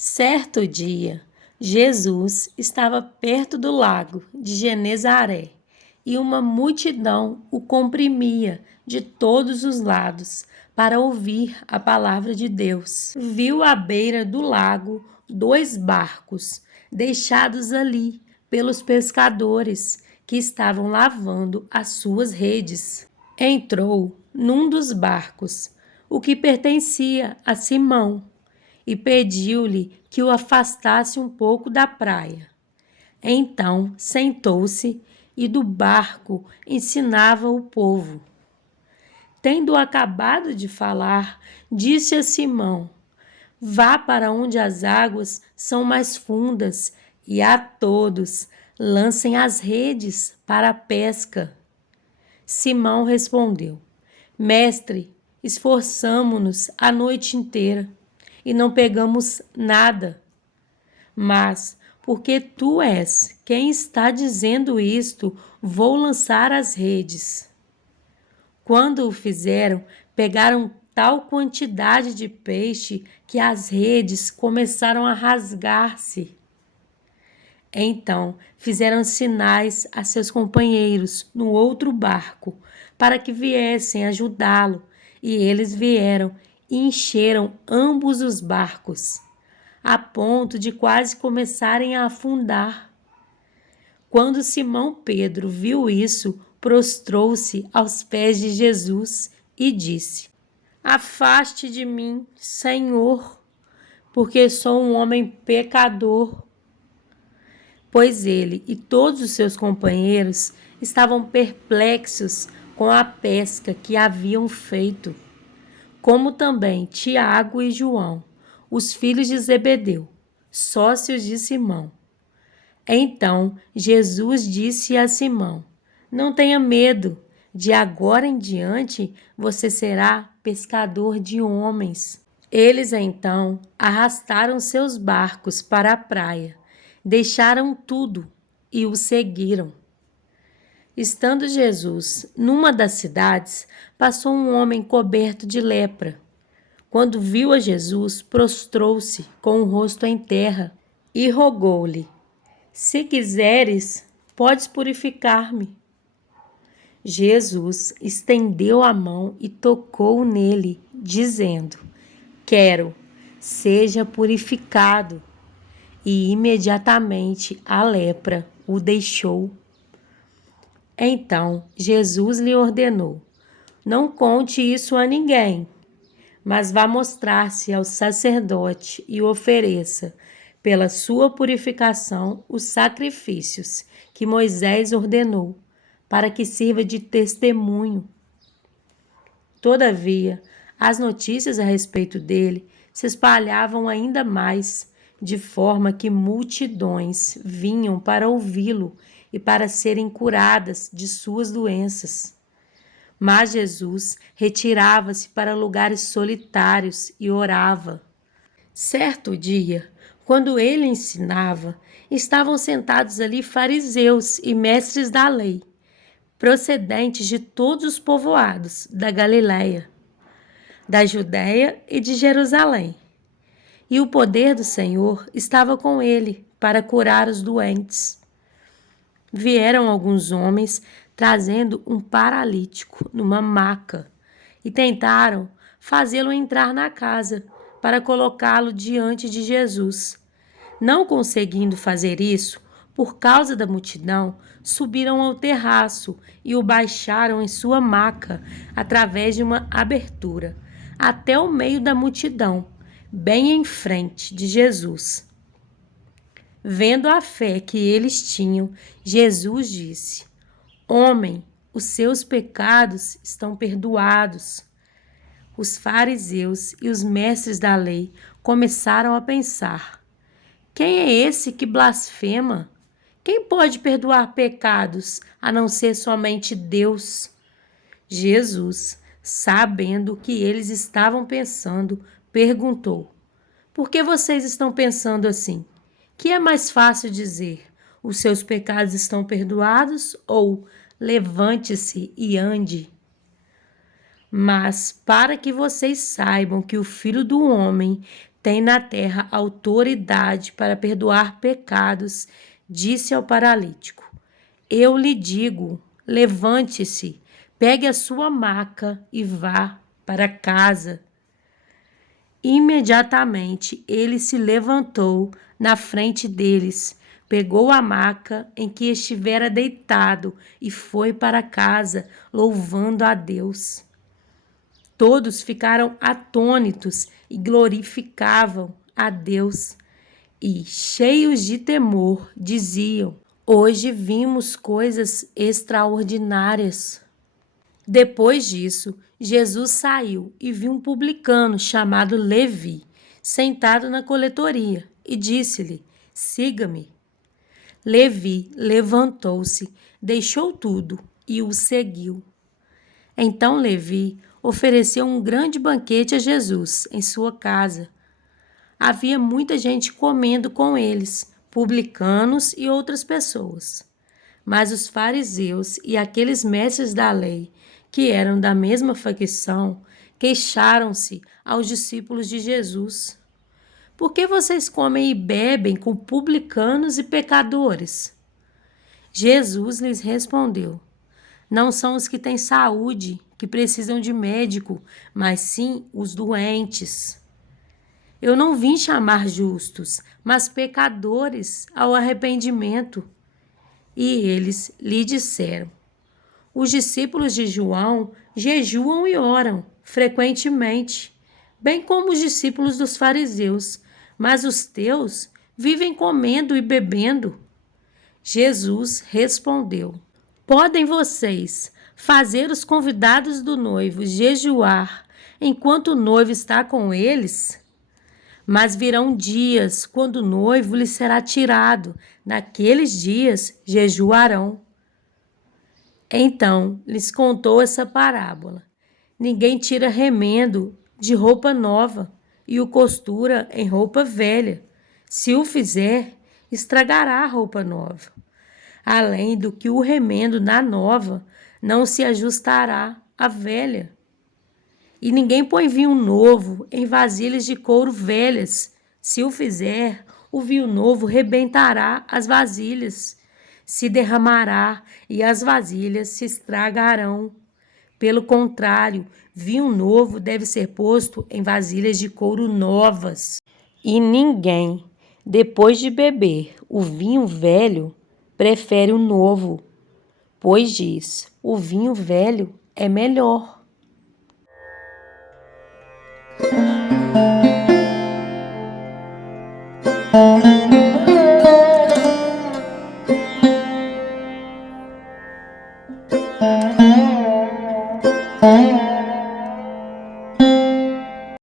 Certo dia, Jesus estava perto do lago de Genezaré e uma multidão o comprimia de todos os lados para ouvir a palavra de Deus. Viu à beira do lago 2 barcos deixados ali pelos pescadores que estavam lavando as suas redes. Entrou num dos barcos, o que pertencia a Simão, e pediu-lhe que o afastasse um pouco da praia. Então sentou-se e do barco ensinava o povo. Tendo acabado de falar, disse a Simão: Vá para onde as águas são mais fundas e a todos lancem as redes para a pesca. Simão respondeu: Mestre, esforçamo-nos a noite inteira e não pegamos nada. Mas, porque tu és quem está dizendo isto, vou lançar as redes. Quando o fizeram, pegaram tal quantidade de peixe que as redes começaram a rasgar-se. Então fizeram sinais a seus companheiros no outro barco para que viessem ajudá-lo, e eles vieram e encheram ambos os barcos, a ponto de quase começarem a afundar. Quando Simão Pedro viu isso, prostrou-se aos pés de Jesus e disse: Afaste de mim, Senhor, porque sou um homem pecador. Pois ele e todos os seus companheiros estavam perplexos com a pesca que haviam feito, como também Tiago e João, os filhos de Zebedeu, sócios de Simão. Então Jesus disse a Simão: Não tenha medo, de agora em diante você será pescador de homens. Eles então arrastaram seus barcos para a praia, deixaram tudo e o seguiram. Estando Jesus numa das cidades, passou um homem coberto de lepra. Quando viu a Jesus, prostrou-se com o rosto em terra e rogou-lhe: Se quiseres, podes purificar-me. Jesus estendeu a mão e tocou nele, dizendo: Quero, seja purificado. E imediatamente a lepra o deixou. Então Jesus lhe ordenou: Não conte isso a ninguém, mas vá mostrar-se ao sacerdote e ofereça, pela sua purificação, os sacrifícios que Moisés ordenou, para que sirva de testemunho. Todavia, as notícias a respeito dele se espalhavam ainda mais, de forma que multidões vinham para ouvi-lo e para serem curadas de suas doenças. Mas Jesus retirava-se para lugares solitários e orava. Certo dia, quando ele ensinava, estavam sentados ali fariseus e mestres da lei, procedentes de todos os povoados da Galiléia, da Judéia e de Jerusalém. E o poder do Senhor estava com ele para curar os doentes. Vieram alguns homens trazendo um paralítico numa maca e tentaram fazê-lo entrar na casa para colocá-lo diante de Jesus. Não conseguindo fazer isso, por causa da multidão, subiram ao terraço e o baixaram em sua maca através de uma abertura, até o meio da multidão, bem em frente de Jesus. Vendo a fé que eles tinham, Jesus disse: Homem, os seus pecados estão perdoados. Os fariseus e os mestres da lei começaram a pensar: Quem é esse que blasfema? Quem pode perdoar pecados a não ser somente Deus? Jesus, sabendo o que eles estavam pensando, perguntou: Por que vocês estão pensando assim? Que é mais fácil dizer: Os seus pecados estão perdoados, ou levante-se e ande? Mas para que vocês saibam que o Filho do Homem tem na terra autoridade para perdoar pecados, disse ao paralítico: eu lhe digo, levante-se, pegue a sua maca e vá para casa. Imediatamente ele se levantou na frente deles, pegou a maca em que estivera deitado e foi para casa, louvando a Deus. Todos ficaram atônitos e glorificavam a Deus. E, cheios de temor, diziam: hoje vimos coisas extraordinárias. Depois disso, Jesus saiu e viu um publicano chamado Levi, sentado na coletoria, e disse-lhe: siga-me. Levi levantou-se, deixou tudo e o seguiu. Então Levi ofereceu um grande banquete a Jesus em sua casa. Havia muita gente comendo com eles, publicanos e outras pessoas. Mas os fariseus e aqueles mestres da lei, que eram da mesma facção, queixaram-se aos discípulos de Jesus: por que vocês comem e bebem com publicanos e pecadores? Jesus lhes respondeu: não são os que têm saúde que precisam de médico, mas sim os doentes. Eu não vim chamar justos, mas pecadores ao arrependimento. E eles lhe disseram: os discípulos de João jejuam e oram frequentemente, bem como os discípulos dos fariseus, mas os teus vivem comendo e bebendo. Jesus respondeu: podem vocês fazer os convidados do noivo jejuar enquanto o noivo está com eles? Mas virão dias quando o noivo lhes será tirado. Naqueles dias jejuarão. Então lhes contou essa parábola: ninguém tira remendo de roupa nova e o costura em roupa velha. Se o fizer, estragará a roupa nova. Além do que o remendo na nova não se ajustará à velha. E ninguém põe vinho novo em vasilhas de couro velhas. Se o fizer, o vinho novo rebentará as vasilhas, se derramará e as vasilhas se estragarão. Pelo contrário, vinho novo deve ser posto em vasilhas de couro novas. E ninguém, depois de beber o vinho velho, prefere o novo, pois diz: o vinho velho é melhor.